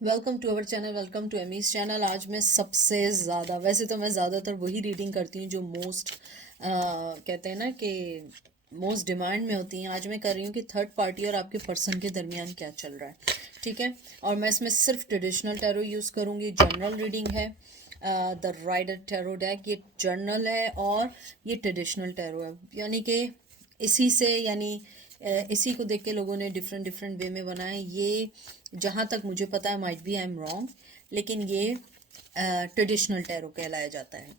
Welcome to our channel, welcome to Amy's channel. आज मैं सबसे ज़्यादा, वैसे तो मैं ज़्यादातर वही रीडिंग करती हूँ जो मोस्ट कहते हैं ना कि मोस्ट डिमांड में होती हैं। आज मैं कर रही हूँ कि थर्ड पार्टी और आपके पर्सन के दरमियान क्या चल रहा है, ठीक है। और मैं इसमें सिर्फ ट्रेडिशनल टैरो यूज़ करूँगी। जनरल रीडिंग है, द राइडर टैरो डेक, ये जर्नल है और ये ट्रेडिशनल टैरो है। यानी कि इसी से इसी को देख के लोगों ने डिफरेंट डिफरेंट वे में बनाए। ये जहाँ तक मुझे पता है, might be I am wrong, लेकिन ये ट्रेडिशनल टैरो कहलाया जाता है।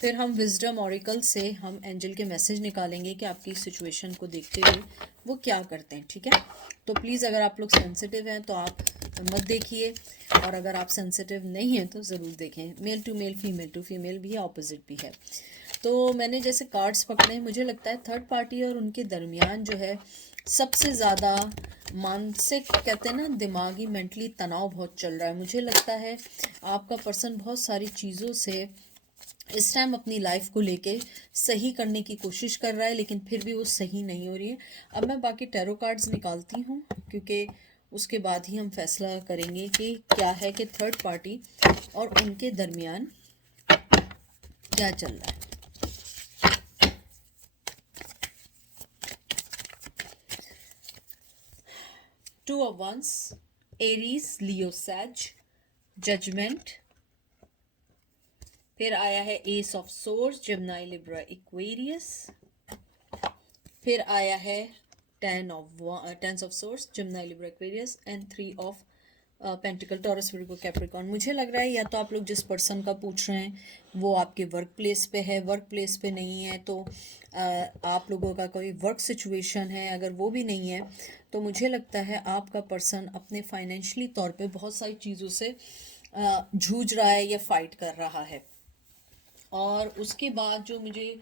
फिर हम विजडम ऑरिकल से हम एंजल के मैसेज निकालेंगे कि आपकी सिचुएशन को देखते हुए वो क्या करते हैं, ठीक है। तो प्लीज़ अगर आप लोग सेंसिटिव हैं तो आप मत देखिए, और अगर आप सेंसिटिव नहीं हैं तो ज़रूर देखें। मेल टू फीमेल भी है, ऑपोजिट भी है। तो मैंने जैसे कार्ड्स पकड़े हैं, मुझे लगता है थर्ड पार्टी और उनके दरमियान जो है सबसे ज़्यादा मानसिक, कहते हैं ना, दिमागी मेंटली तनाव बहुत चल रहा है। मुझे लगता है आपका पर्सन बहुत सारी चीज़ों से इस टाइम अपनी लाइफ को लेके सही करने की कोशिश कर रहा है, लेकिन फिर भी वो सही नहीं हो रही है। अब मैं बाकी टैरो कार्ड्स निकालती हूँ, क्योंकि उसके बाद ही हम फैसला करेंगे कि क्या है कि थर्ड पार्टी और उनके दरमियान क्या चल रहा है। Two of wands, Aries, Leo, Sag, judgement. फिर आया है ace of swords, Gemini, Libra, Aquarius. फिर आया है tens of swords, Gemini, Libra, Aquarius and three of pentacles, Taurus, Virgo, Capricorn. मुझे लग रहा है या तो आप लोग जिस पर्सन का पूछ रहे हैं वो आपके वर्क प्लेस पे है, वर्क प्लेस पे नहीं है तो आप लोगों का कोई वर्क सिचुएशन है। अगर वो भी नहीं है तो मुझे लगता है आपका पर्सन अपने फाइनेंशियली तौर पे बहुत सारी चीज़ों से जूझ रहा है या फाइट कर रहा है। और उसके बाद जो मुझे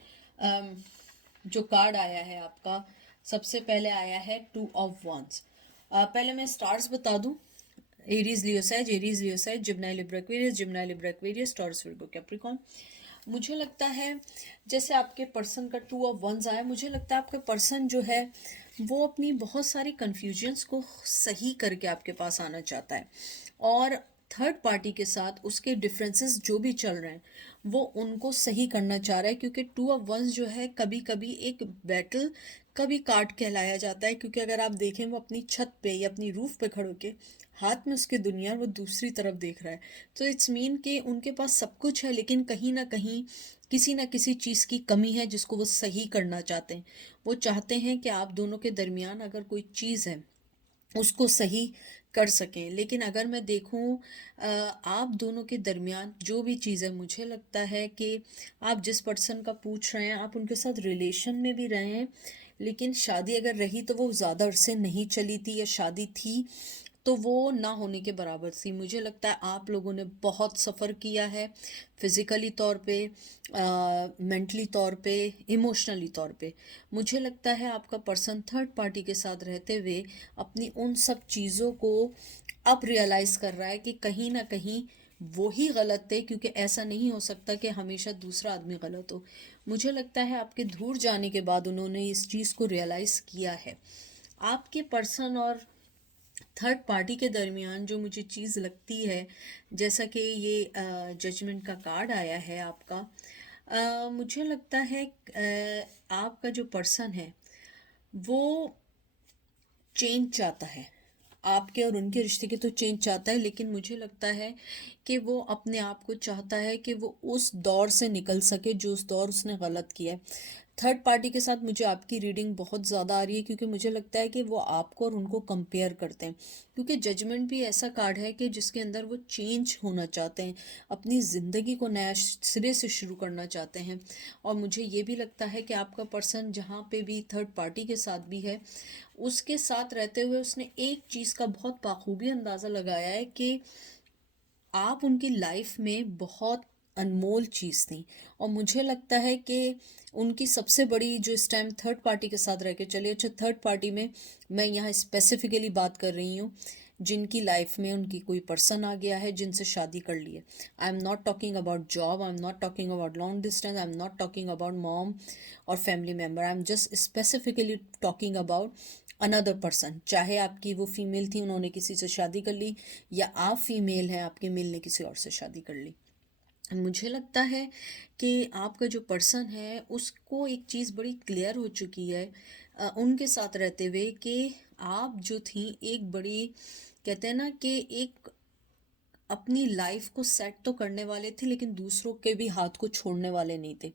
जो कार्ड आया है आपका, सबसे पहले आया है टू ऑफ वंस। पहले मैं स्टार्स बता दूं। एरीज, लियो, सैज, Aries, Leo, Sag, Gemini, Libra, Aquarius, Gemini, Libra, Aquarius, Taurus, Virgo, Capricorn. मुझे लगता है जैसे आपके पर्सन का टू ऑफ वंस आया, मुझे लगता है आपका पर्सन जो है वो अपनी बहुत सारी कन्फ्यूजन्स को सही करके आपके पास आना चाहता है, और थर्ड पार्टी के साथ उसके डिफरेंसेस जो भी चल रहे हैं वो उनको सही करना चाह रहा है। क्योंकि टू ऑफ वंस जो है कभी कभी एक बैटल कभी कार्ड कहलाया जाता है, क्योंकि अगर आप देखें वो अपनी छत पे या अपनी रूफ पे खड़ो के हाथ में उसकी दुनिया और वो दूसरी तरफ देख रहा है। तो इट्स मीन कि उनके पास सब कुछ है, लेकिन कहीं ना कहीं किसी ना किसी चीज़ की कमी है जिसको वो सही करना चाहते हैं। वो चाहते हैं कि आप दोनों के दरमियान अगर कोई चीज़ है उसको सही कर सकें। लेकिन अगर मैं देखूं आप दोनों के दरमियान जो भी चीज़ है, मुझे लगता है कि आप जिस पर्सन का पूछ रहे हैं आप उनके साथ रिलेशन में भी रहे हैं, लेकिन शादी अगर रही तो वो ज़्यादा अरसे नहीं चली थी, या शादी थी तो वो ना होने के बराबर थी। मुझे लगता है आप लोगों ने बहुत सफ़र किया है, फिज़िकली तौर पे, मेंटली तौर पे, इमोशनली तौर पे। मुझे लगता है आपका पर्सन थर्ड पार्टी के साथ रहते हुए अपनी उन सब चीज़ों को अब रियलाइज़ कर रहा है कि कहीं ना कहीं वो ही गलत थे, क्योंकि ऐसा नहीं हो सकता कि हमेशा दूसरा आदमी गलत हो। मुझे लगता है आपके दूर जाने के बाद उन्होंने इस चीज़ को रियलाइज़ किया है। आपके पर्सन और थर्ड पार्टी के दरमियान जो मुझे चीज़ लगती है, जैसा कि ये जजमेंट का कार्ड आया है आपका, मुझे लगता है आपका जो पर्सन है वो चेंज चाहता है। आपके और उनके रिश्ते के तो चेंज चाहता है, लेकिन मुझे लगता है कि वो अपने आप को चाहता है कि वो उस दौर से निकल सके जो उस दौर उसने गलत किया है। थर्ड पार्टी के साथ मुझे आपकी रीडिंग बहुत ज़्यादा आ रही है, क्योंकि मुझे लगता है कि वो आपको और उनको कंपेयर करते हैं। क्योंकि जजमेंट भी ऐसा कार्ड है कि जिसके अंदर वो चेंज होना चाहते हैं, अपनी ज़िंदगी को नया सिरे से शुरू करना चाहते हैं। और मुझे ये भी लगता है कि आपका पर्सन जहाँ पे भी थर्ड पार्टी के साथ भी है, उसके साथ रहते हुए उसने एक चीज़ का बहुत बाखूबी अंदाज़ा लगाया है कि आप उनकी लाइफ में बहुत अनमोल चीज़ थी। और मुझे लगता है कि उनकी सबसे बड़ी जो इस टाइम थर्ड पार्टी के साथ रह के चलिए, अच्छा थर्ड पार्टी में मैं यहाँ स्पेसिफिकली बात कर रही हूँ जिनकी लाइफ में उनकी कोई पर्सन आ गया है जिनसे शादी कर ली है। I am not talking about job, I am not talking about long distance, I am not talking about mom और family member, I am just specifically talking about another person, चाहे आपकी वो फीमेल थी, उन्होंने किसी से शादी कर ली, या आप फीमेल हैं, आपके मेल ने किसी और से शादी कर ली। मुझे लगता है कि आपका जो पर्सन है उसको एक चीज़ बड़ी क्लियर हो चुकी है उनके साथ रहते हुए, कि आप जो थी एक बड़ी, कहते हैं ना कि एक अपनी लाइफ को सेट तो करने वाले थे, लेकिन दूसरों के भी हाथ को छोड़ने वाले नहीं थे।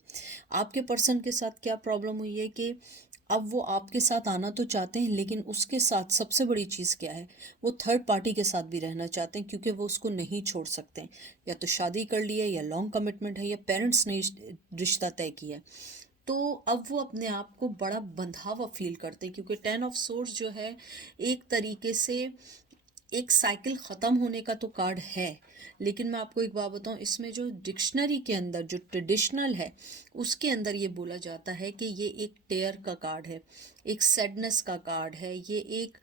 आपके पर्सन के साथ क्या प्रॉब्लम हुई है कि अब वो आपके साथ आना तो चाहते हैं, लेकिन उसके साथ सबसे बड़ी चीज़ क्या है, वो थर्ड पार्टी के साथ भी रहना चाहते हैं, क्योंकि वो उसको नहीं छोड़ सकते हैं। या तो शादी कर ली है, या लॉन्ग कमिटमेंट है, या पेरेंट्स ने रिश्ता तय किया है। तो अब वो अपने आप को बड़ा बंधा हुआ फील करते हैं, क्योंकि 10 ऑफ सोर्स जो है एक तरीके से एक साइकिल ख़त्म होने का तो कार्ड है। लेकिन मैं आपको एक बात बताऊं, इसमें जो डिक्शनरी के अंदर जो ट्रेडिशनल है उसके अंदर ये बोला जाता है कि ये एक टेयर का कार्ड है, एक सैडनेस का कार्ड है, ये एक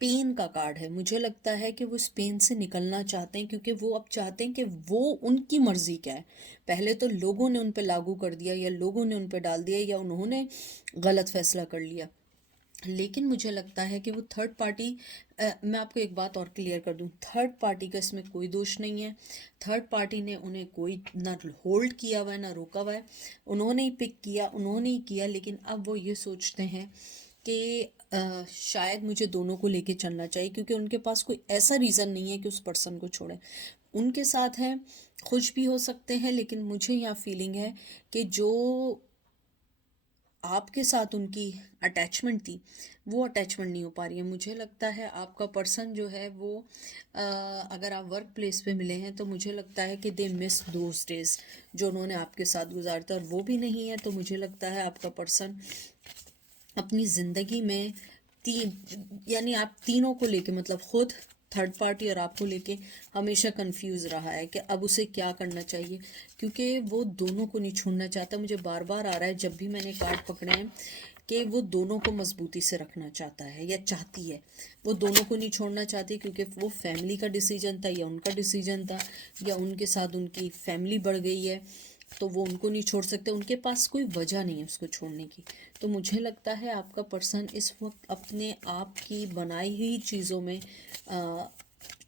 पेन का कार्ड है। मुझे लगता है कि वो इस पेन से निकलना चाहते हैं, क्योंकि वो अब चाहते हैं कि वो उनकी मर्ज़ी क्या है। पहले तो लोगों ने उन पर लागू कर दिया, या लोगों ने उन पर डाल दिया, या उन्होंने गलत फैसला कर लिया। लेकिन मुझे लगता है कि वो थर्ड पार्टी, मैं आपको एक बात और क्लियर कर दूं, थर्ड पार्टी का इसमें कोई दोष नहीं है। थर्ड पार्टी ने उन्हें कोई ना होल्ड किया हुआ है, ना रोका हुआ है। उन्होंने ही पिक किया, उन्होंने ही किया, लेकिन अब वो ये सोचते हैं कि शायद मुझे दोनों को लेके चलना चाहिए, क्योंकि उनके पास कोई ऐसा रीज़न नहीं है कि उस पर्सन को छोड़ें। उनके साथ हैं, खुश भी हो सकते हैं, लेकिन मुझे यहाँ फीलिंग है कि जो आपके साथ उनकी अटैचमेंट थी, वो अटैचमेंट नहीं हो पा रही है। मुझे लगता है आपका पर्सन जो है वो अगर आप वर्क प्लेस पे मिले हैं तो मुझे लगता है कि दे मिस दोज डेज जो उन्होंने आपके साथ गुजारे थे, और वो भी नहीं है। तो मुझे लगता है आपका पर्सन अपनी ज़िंदगी में यानी आप तीनों को लेके, मतलब खुद, थर्ड पार्टी और आपको लेके हमेशा कंफ्यूज रहा है कि अब उसे क्या करना चाहिए, क्योंकि वो दोनों को नहीं छोड़ना चाहता। मुझे बार बार आ रहा है जब भी मैंने कार्ड पकड़े हैं कि वो दोनों को मजबूती से रखना चाहता है या चाहती है। वो दोनों को नहीं छोड़ना चाहती, क्योंकि वो फैमिली का डिसीजन था, या उनका डिसीजन था, या उनके साथ उनकी फैमिली बढ़ गई है, तो वो उनको नहीं छोड़ सकते। उनके पास कोई वजह नहीं है उसको छोड़ने की। तो मुझे लगता है आपका पर्सन इस वक्त अपने आप की बनाई हुई चीज़ों में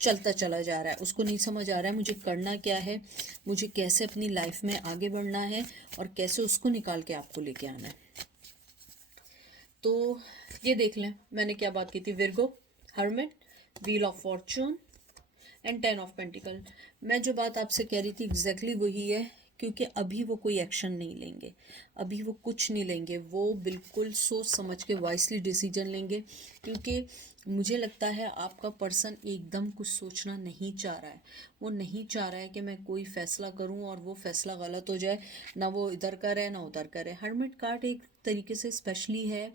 चलता चला जा रहा है। उसको नहीं समझ आ रहा है मुझे करना क्या है, मुझे कैसे अपनी लाइफ में आगे बढ़ना है, और कैसे उसको निकाल के आपको लेके आना है। तो ये देख लें मैंने क्या बात की थी। Virgo, hermit, wheel of Fortune and 10 of pentacle. मैं जो बात आपसे कह रही थी एग्जैक्टली वही है, क्योंकि अभी वो कोई एक्शन नहीं लेंगे, अभी वो कुछ नहीं लेंगे। वो बिल्कुल सोच समझ के वाइसली डिसीजन लेंगे, क्योंकि मुझे लगता है आपका पर्सन एकदम कुछ सोचना नहीं चाह रहा है। वो नहीं चाह रहा है कि मैं कोई फ़ैसला करूं और वो फ़ैसला गलत हो जाए, ना वो इधर का रहे ना उधर का रहे। हर्मिट कार्ड एक तरीके से स्पेशली है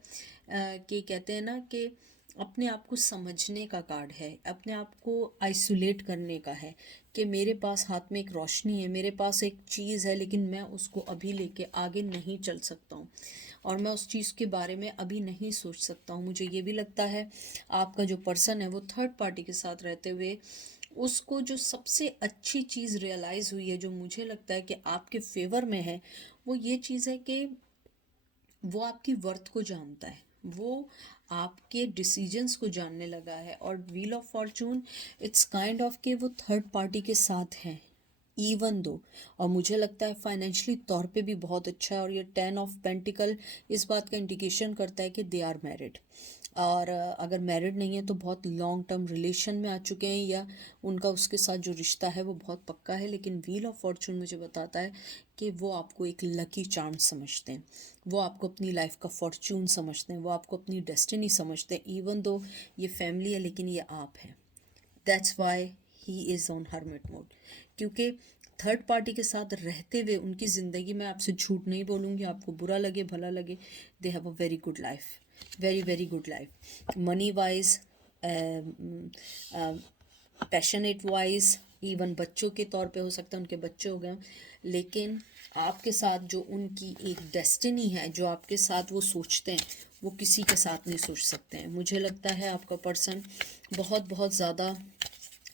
कि कहते हैं ना कि अपने आप को समझने का कार्ड है, अपने आप को आइसोलेट करने का है, कि मेरे पास हाथ में एक रोशनी है, मेरे पास एक चीज़ है, लेकिन मैं उसको अभी लेके आगे नहीं चल सकता हूँ, और मैं उस चीज़ के बारे में अभी नहीं सोच सकता हूँ। मुझे ये भी लगता है आपका जो पर्सन है वो थर्ड पार्टी के साथ रहते हुए उसको जो सबसे अच्छी चीज़ रियलाइज़ हुई है, जो मुझे लगता है कि आपके फेवर में है, वो ये चीज़ है कि वो आपकी वर्थ को जानता है, वो आपके डिसीजंस को जानने लगा है। और wheel of Fortune it's kind of कि वो थर्ड पार्टी के साथ हैं इवन दो, और मुझे लगता है फाइनेंशियली तौर पे भी बहुत अच्छा है। और ये 10 ऑफ पेंटिकल इस बात का इंडिकेशन करता है कि दे आर मैरिड, और अगर मैरिड नहीं है तो बहुत लॉन्ग टर्म रिलेशन में आ चुके हैं, या उनका उसके साथ जो रिश्ता है वो बहुत पक्का है। लेकिन व्हील ऑफ फॉर्चून मुझे बताता है कि वो आपको एक लकी चांस समझते हैं, वो आपको अपनी लाइफ का फॉर्चून समझते हैं, वो आपको अपनी डेस्टिनी समझते हैं। इवन दो ये फैमिली है, लेकिन ये आप हैं। That's why he is on hermit mode, क्योंकि थर्ड पार्टी के साथ रहते हुए उनकी ज़िंदगी में, आपसे झूठ नहीं बोलूँगी, आपको बुरा लगे भला लगे, they have a very good life, very very good life, money wise, passionate wise, even बच्चों के तौर पे हो सकता है उनके बच्चे हो गए। लेकिन आपके साथ जो उनकी एक डेस्टिनी है, जो आपके साथ वो सोचते हैं, वो किसी के साथ नहीं सोच सकते हैं। मुझे लगता है आपका पर्सन बहुत बहुत ज़्यादा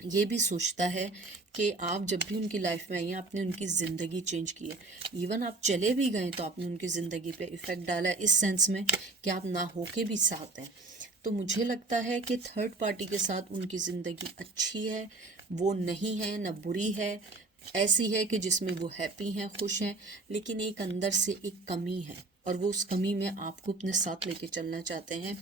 ये भी सोचता है कि आप जब भी उनकी लाइफ में आई हैं आपने उनकी ज़िंदगी चेंज की है। इवन आप चले भी गए तो आपने उनकी ज़िंदगी पे इफ़ेक्ट डाला है, इस सेंस में कि आप ना होके भी साथ हैं। तो मुझे लगता है कि थर्ड पार्टी के साथ उनकी ज़िंदगी अच्छी है, वो नहीं है ना बुरी है, ऐसी है कि जिसमें वो हैप्पी हैं, खुश हैं, लेकिन एक अंदर से एक कमी है और वो उस कमी में आपको अपने साथ लेके चलना चाहते हैं।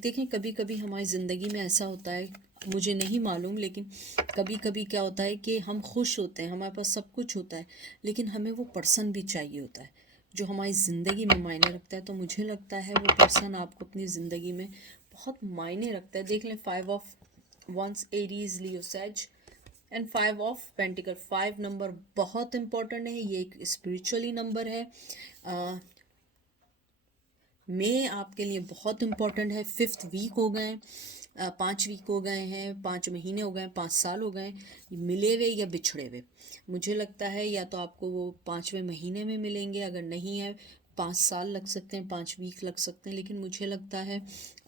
देखें, कभी कभी हमारी ज़िंदगी में ऐसा होता है, मुझे नहीं मालूम, लेकिन कभी कभी क्या होता है कि हम खुश होते हैं, हमारे पास सब कुछ होता है, लेकिन हमें वो पर्सन भी चाहिए होता है जो हमारी ज़िंदगी में मायने रखता है। तो मुझे लगता है वो पर्सन आपको अपनी ज़िंदगी में बहुत मायने रखता है। देख लें, 5 of wands, Aries, Leo, sage and 5 of pentacles. 5 number बहुत इंपॉर्टेंट है, ये एक स्पिरिचुअली नंबर है। मई आपके लिए बहुत इंपॉर्टेंट है। 5th वीक हो गए, 5 वीक हो गए हैं, 5 महीने हो गए, 5 साल हो गए मिले हुए या बिछड़े हुए। मुझे लगता है या तो आपको वो 5वें महीने में मिलेंगे, अगर नहीं है 5 साल लग सकते हैं, 5 वीक लग सकते हैं, लेकिन मुझे लगता है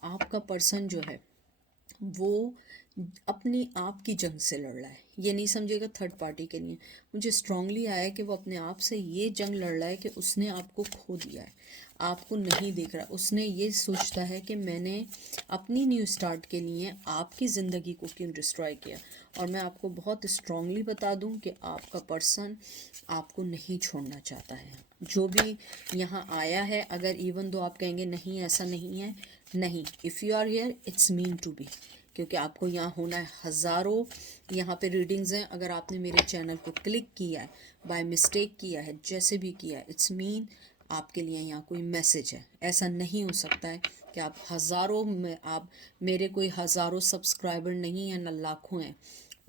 आपका पर्सन जो है वो अपने आप की जंग से लड़ रहा है। ये नहीं समझेगा थर्ड पार्टी के लिए। मुझे स्ट्रांगली आया है कि वो अपने आप से ये जंग लड़ रहा है कि उसने आपको खो दिया है, आपको नहीं देख रहा। उसने ये सोचता है कि मैंने अपनी न्यू स्टार्ट के लिए आपकी ज़िंदगी को क्यों डिस्ट्रॉय किया। और मैं आपको बहुत स्ट्रांगली बता दूं कि आपका पर्सन आपको नहीं छोड़ना चाहता है। जो भी यहाँ आया है, अगर इवन दो आप कहेंगे नहीं ऐसा नहीं है, नहीं, if you are here it's mean to be, क्योंकि आपको यहाँ होना है। हज़ारों यहाँ पे रीडिंग्स हैं, अगर आपने मेरे चैनल को क्लिक किया है, बाय मिस्टेक किया है, जैसे भी किया है, इट्स मीन आपके लिए यहाँ कोई मैसेज है। ऐसा नहीं हो सकता है कि आप हज़ारों में, आप मेरे कोई हज़ारों सब्सक्राइबर नहीं हैं, ना लाखों हैं,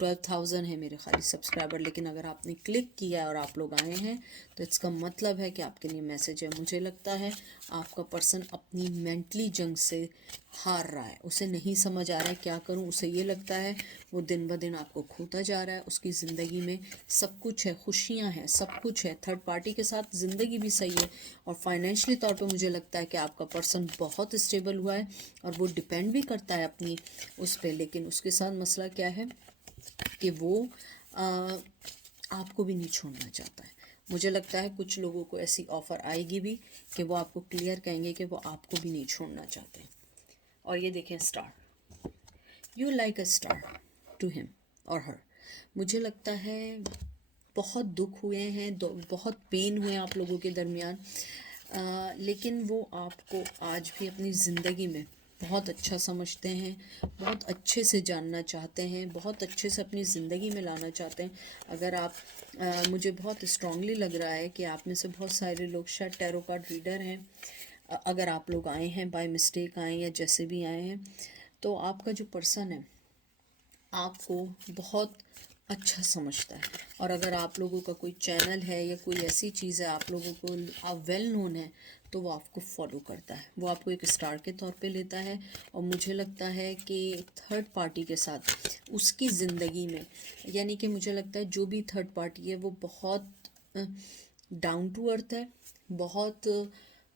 12,000 है मेरे खाली सब्सक्राइबर, लेकिन अगर आपने क्लिक किया और आप लोग आए हैं तो इसका मतलब है कि आपके लिए मैसेज है। मुझे लगता है आपका पर्सन अपनी मेंटली जंग से हार रहा है, उसे नहीं समझ आ रहा है क्या करूं। उसे ये लगता है वो दिन ब दिन आपको खोता जा रहा है। उसकी ज़िंदगी में सब कुछ है, खुशियां हैं, सब कुछ है, थर्ड पार्टी के साथ ज़िंदगी भी सही है, और फाइनेंशियली तौर पे मुझे लगता है कि आपका पर्सन बहुत स्टेबल हुआ है और वो डिपेंड भी करता है अपनी उस पर। लेकिन उसके साथ मसला क्या है कि वो आपको भी नहीं छोड़ना चाहता है। मुझे लगता है कुछ लोगों को ऐसी ऑफ़र आएगी भी कि वो आपको क्लियर कहेंगे कि वो आपको भी नहीं छोड़ना चाहते। और ये देखें, star, you like a star to him और हर। मुझे लगता है बहुत दुख हुए हैं, बहुत पेन हुए आप लोगों के दरमियान, लेकिन वो आपको आज भी अपनी ज़िंदगी में बहुत अच्छा समझते हैं, बहुत अच्छे से जानना चाहते हैं, बहुत अच्छे से अपनी ज़िंदगी में लाना चाहते हैं। अगर आप मुझे बहुत स्ट्रांगली लग रहा है कि आप में से बहुत सारे लोग शायद टैरो कार्ड रीडर हैं। अगर आप लोग आए हैं बाय मिस्टेक आए या जैसे भी आए हैं, तो आपका जो पर्सन है आपको बहुत अच्छा समझता है। और अगर आप लोगों का कोई चैनल है या कोई ऐसी चीज़ है आप लोगों को, आप वेल नोन है, तो वो आपको फॉलो करता है, वो आपको एक स्टार के तौर पे लेता है। और मुझे लगता है कि थर्ड पार्टी के साथ उसकी ज़िंदगी में, यानी कि मुझे लगता है जो भी थर्ड पार्टी है वो बहुत डाउन टू अर्थ है, बहुत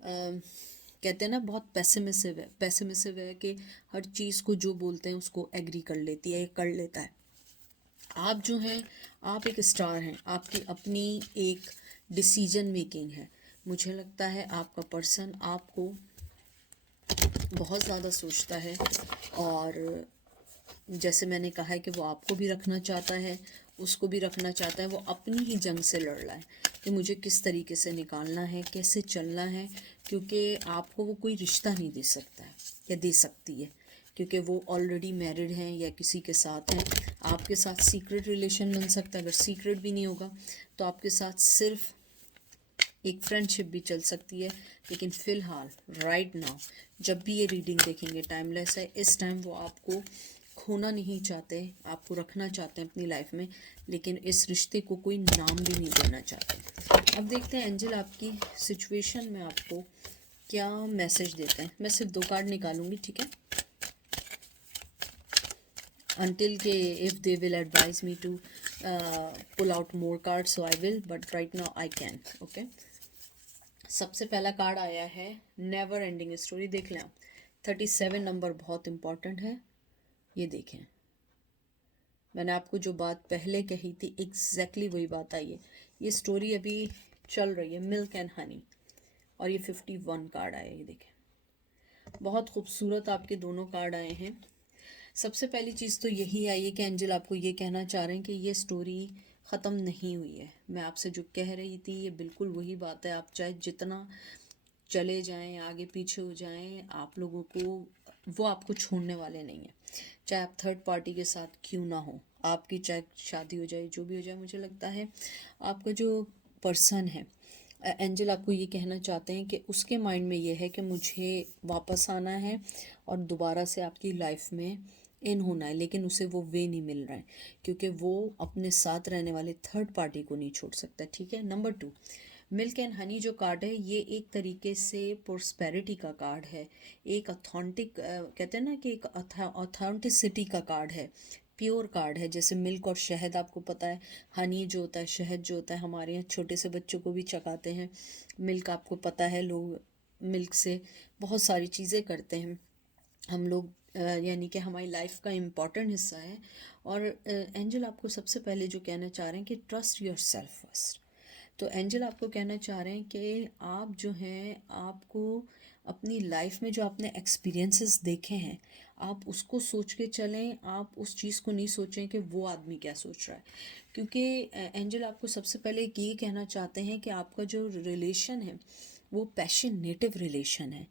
कहते हैं ना, बहुत पैसिमिसिव है कि हर चीज़ को जो बोलते हैं उसको एग्री कर लेती है, कर लेता है। आप जो हैं, आप एक स्टार हैं, आपकी अपनी एक डिसीजन मेकिंग है। मुझे लगता है आपका पर्सन आपको बहुत ज़्यादा सोचता है, और जैसे मैंने कहा है कि वो आपको भी रखना चाहता है, उसको भी रखना चाहता है। वो अपनी ही जंग से लड़ रहा है कि मुझे किस तरीके से निकालना है, कैसे चलना है, क्योंकि आपको वो कोई रिश्ता नहीं दे सकता है या दे सकती है, क्योंकि वो ऑलरेडी मैरिड हैं या किसी के साथ हैं। आपके साथ सीक्रेट रिलेशन बन सकता है, अगर सीक्रेट भी नहीं होगा तो आपके साथ सिर्फ एक फ्रेंडशिप भी चल सकती है। लेकिन फ़िलहाल राइट नाउ जब भी ये रीडिंग देखेंगे टाइमलेस है, इस टाइम वो आपको खोना नहीं चाहते, आपको रखना चाहते हैं अपनी लाइफ में, लेकिन इस रिश्ते को कोई नाम भी नहीं देना चाहते। अब देखते हैं एंजल आपकी सिचुएशन में आपको क्या मैसेज देते हैं। मैं सिर्फ 2 कार्ड निकालूंगी, ठीक है, until के if they will advise me to pull out more cards, so I will, but right now I can, okay। सबसे पहला कार्ड आया है नेवर एंडिंग स्टोरी। देख लें आप, 37 नंबर बहुत इंपॉर्टेंट है। ये देखें, मैंने आपको जो बात पहले कही थी एग्जैक्टली वही बात आई है। ये स्टोरी अभी चल रही है, मिल्क एंड हनी, और ये 51 कार्ड आया। ये देखें, बहुत खूबसूरत आपके दोनों कार्ड आए हैं। सबसे पहली चीज़ तो यही आई है कि एंजल आपको ये कहना चाह रहे हैं कि ये स्टोरी ख़त्म नहीं हुई है। मैं आपसे जो कह रही थी ये बिल्कुल वही बात है। आप चाहे जितना चले जाएं, आगे पीछे हो जाएं, आप लोगों को वो आपको छोड़ने वाले नहीं हैं। चाहे आप थर्ड पार्टी के साथ क्यों ना हो, आपकी चाहे शादी हो जाए, जो भी हो जाए, मुझे लगता है आपका जो पर्सन है, एंजल आपको ये कहना चाहते हैं कि उसके माइंड में ये है कि मुझे वापस आना है और दोबारा से आपकी लाइफ में इन होना है, लेकिन उसे वो वे नहीं मिल रहा है क्योंकि वो अपने साथ रहने वाले थर्ड पार्टी को नहीं छोड़ सकता। ठीक है। नंबर 2, मिल्क एंड हनी जो कार्ड है ये एक तरीके से प्रोस्पेरिटी का कार्ड है, एक ऑथेंटिक कहते हैं ना कि एक ऑथेंटिसिटी का कार्ड है, प्योर कार्ड है। जैसे मिल्क और शहद आपको पता है, हनी जो होता है, शहद जो होता है, हमारे यहाँ छोटे से बच्चों को भी चखाते हैं। मिल्क आपको पता है, लोग मिल्क से बहुत सारी चीज़ें करते हैं हम लोग, यानी कि हमारी लाइफ का इम्पॉर्टेंट हिस्सा है। और एंजल आपको सबसे पहले जो कहना चाह रहे हैं कि ट्रस्ट योर सेल्फ फर्स्ट। तो एंजल आपको कहना चाह रहे हैं कि आप जो हैं, आपको अपनी लाइफ में जो आपने एक्सपीरियंसेस देखे हैं, आप उसको सोच के चलें। आप उस चीज़ को नहीं सोचें कि वो आदमी क्या सोच रहा है, क्योंकि एंजल आपको सबसे पहले ये कहना चाहते हैं कि आपका जो रिलेशन है वो पैशनेटिव रिलेशन है,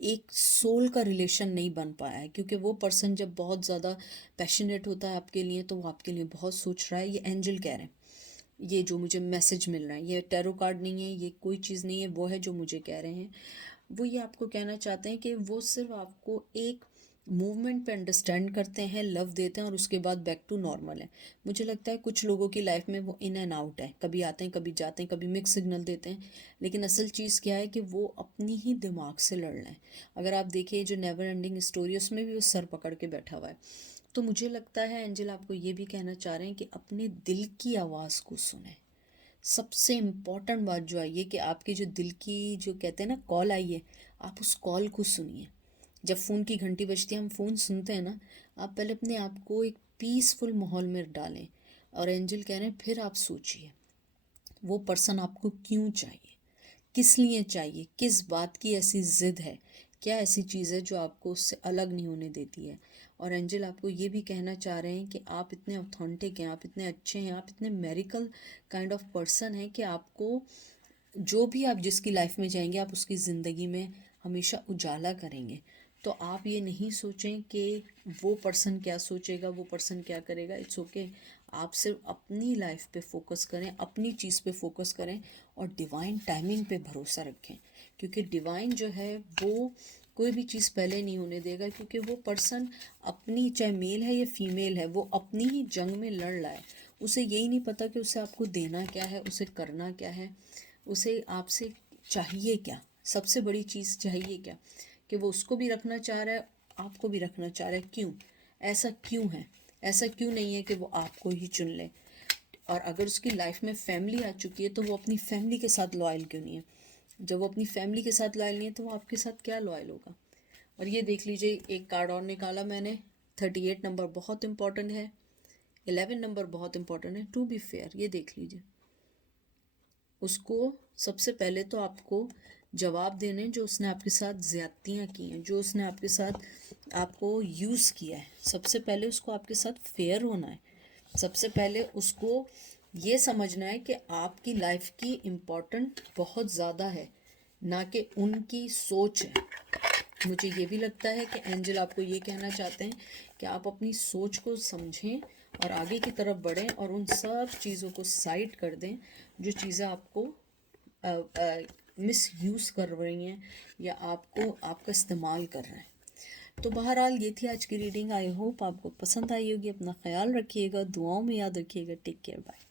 एक सोल का रिलेशन नहीं बन पाया है। क्योंकि वो पर्सन जब बहुत ज़्यादा पैशनेट होता है आपके लिए, तो वो आपके लिए बहुत सोच रहा है। ये एंजल कह रहे हैं, ये जो मुझे मैसेज मिल रहा है, ये टैरो कार्ड नहीं है, ये कोई चीज़ नहीं है, वो है जो मुझे कह रहे हैं। वो ये आपको कहना चाहते हैं कि वो सिर्फ आपको एक मूवमेंट पे अंडरस्टैंड करते हैं, लव देते हैं और उसके बाद बैक टू नॉर्मल है। मुझे लगता है कुछ लोगों की लाइफ में वो इन एंड आउट है, कभी आते हैं, कभी जाते हैं, कभी मिक्स सिग्नल देते हैं, लेकिन असल चीज़ क्या है कि वो अपनी ही दिमाग से लड़ रहे हैं। अगर आप देखिए जो नेवर एंडिंग स्टोरी, उसमें भी वो सर पकड़ के बैठा हुआ है। तो मुझे लगता है एंजल आपको ये भी कहना चाह रहे हैं कि अपने दिल की आवाज़ को सुने। सबसे इम्पॉर्टेंट बात जो आई है कि आपके जो दिल की जो कहते हैं ना कॉल आई है, आप उस कॉल को सुनिए। जब फ़ोन की घंटी बजती है, हम फ़ोन सुनते हैं ना, आप पहले अपने आप को एक पीसफुल माहौल में डालें। और एंजल कह रहे हैं फिर आप सोचिए वो पर्सन आपको क्यों चाहिए, किस लिए चाहिए, किस बात की ऐसी ज़िद है, क्या ऐसी चीज़ है जो आपको उससे अलग नहीं होने देती है। और एंजल आपको ये भी कहना चाह रहे हैं कि आप इतने ऑथेंटिक हैं, आप इतने अच्छे हैं, आप इतने मेरिकल काइंड ऑफ पर्सन हैं कि आपको जो भी आप जिसकी लाइफ में जाएंगे, आप उसकी ज़िंदगी में हमेशा उजाला करेंगे। तो आप ये नहीं सोचें कि वो पर्सन क्या सोचेगा, वो पर्सन क्या करेगा। It's okay. आप सिर्फ अपनी लाइफ पे फोकस करें, अपनी चीज़ पे फोकस करें और डिवाइन टाइमिंग पे भरोसा रखें, क्योंकि डिवाइन जो है वो कोई भी चीज़ पहले नहीं होने देगा। क्योंकि वो पर्सन अपनी, चाहे मेल है या फीमेल है, वो अपनी ही जंग में लड़ रहा है। उसे यही नहीं पता कि उसे आपको देना क्या है, उसे करना क्या है, उसे आपसे चाहिए क्या, सबसे बड़ी चीज़ चाहिए क्या, कि वो उसको भी रखना चाह रहा है, आपको भी रखना चाह रहा है। क्यों ऐसा क्यों है? ऐसा क्यों नहीं है कि वो आपको ही चुन ले? और अगर उसकी लाइफ में फैमिली आ चुकी है तो वो अपनी फैमिली के साथ लॉयल क्यों नहीं है? जब वो अपनी फैमिली के साथ लॉयल नहीं है तो वो आपके साथ क्या लॉयल होगा? और ये देख लीजिए, एक कार्ड और निकाला मैंने। 38 नंबर बहुत इंपॉर्टेंट है, 11 नंबर बहुत इंपॉर्टेंट है। टू बी फेयर, ये देख लीजिए। उसको सबसे पहले तो आपको जवाब देने जो उसने आपके साथ ज़्यादतियाँ की हैं, जो उसने आपके साथ आपको यूज़ किया है, सबसे पहले उसको आपके साथ फेयर होना है। सबसे पहले उसको ये समझना है कि आपकी लाइफ की इम्पोर्टेंट बहुत ज़्यादा है, ना कि उनकी सोच है। मुझे ये भी लगता है कि एंजल आपको ये कहना चाहते हैं कि आप अपनी सोच को समझें और आगे की तरफ बढ़ें और उन सब चीज़ों को साइड कर दें जो चीज़ें आपको मिस यूज़ कर रही हैं या आपको आपका इस्तेमाल कर रहे हैं। तो बहरहाल ये थी आज की रीडिंग। आई होप आपको पसंद आई होगी। अपना ख्याल रखिएगा, दुआओं में याद रखिएगा। Take care, bye.